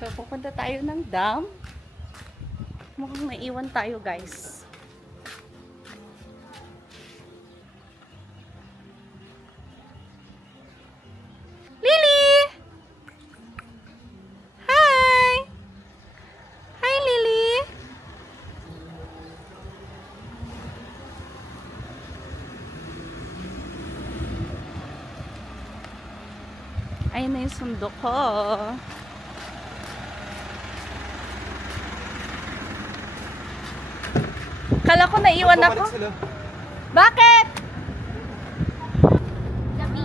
So, pupunta tayo ng dam. Mukhang naiwan tayo, guys. Lily! Hi! Hi, Lily! Ayun na yung sundo ko. Kala ko naiwan ako. Bakit?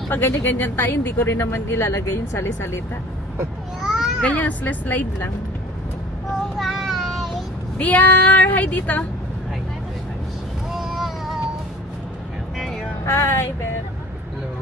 Pag ganyan-ganyan tayo, hindi ko rin naman ilalagay yung sali-salita. Ganyan, slide lang. Dear! Hi dito. Hi, Beth. Hello.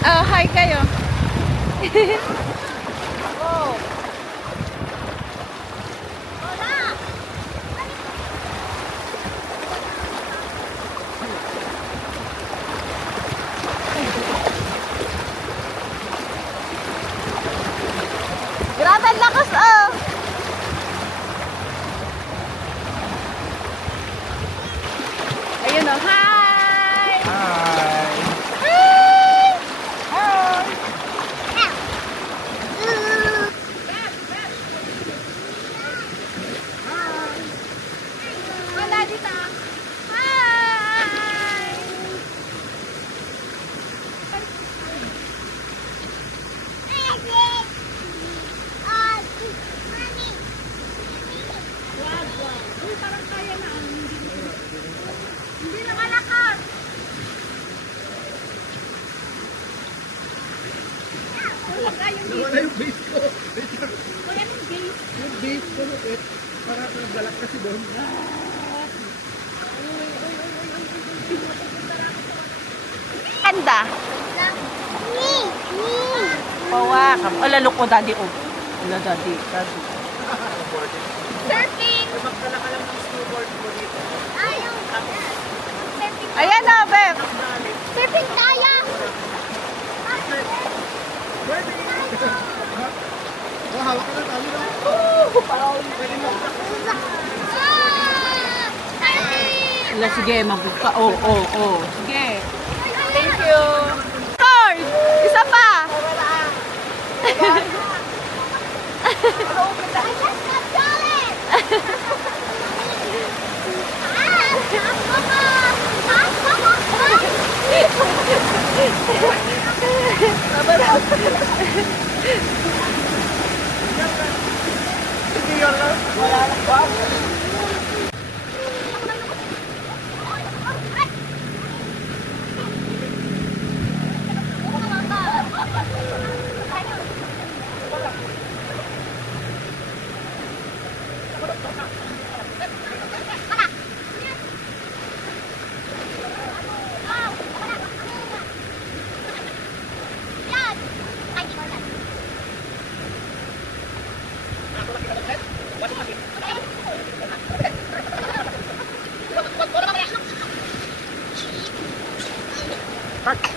Oh, hi kayo. Grabe ang lakas oh. Ayun oh, hi! Hi! Wala dito. Hi! Uy, parang kaya na. Hindi nakalakas. Wala yung base ko. Yung base ko, para nagbalak kasi doon. Ganda. Pawa. Lalo ko daddy oh. Wala daddy. Surfing. Magdala ka lang ng snowboard mo dito. Ayan na, Beb. Surfing tayo! Pwede! Oh, hawak ka na tali na. Pwede mo. Wala, sige, magbuka. Oh. Sige. Thank you. Card! Isa pa! Sige yun lang. Wala lang ba? Park.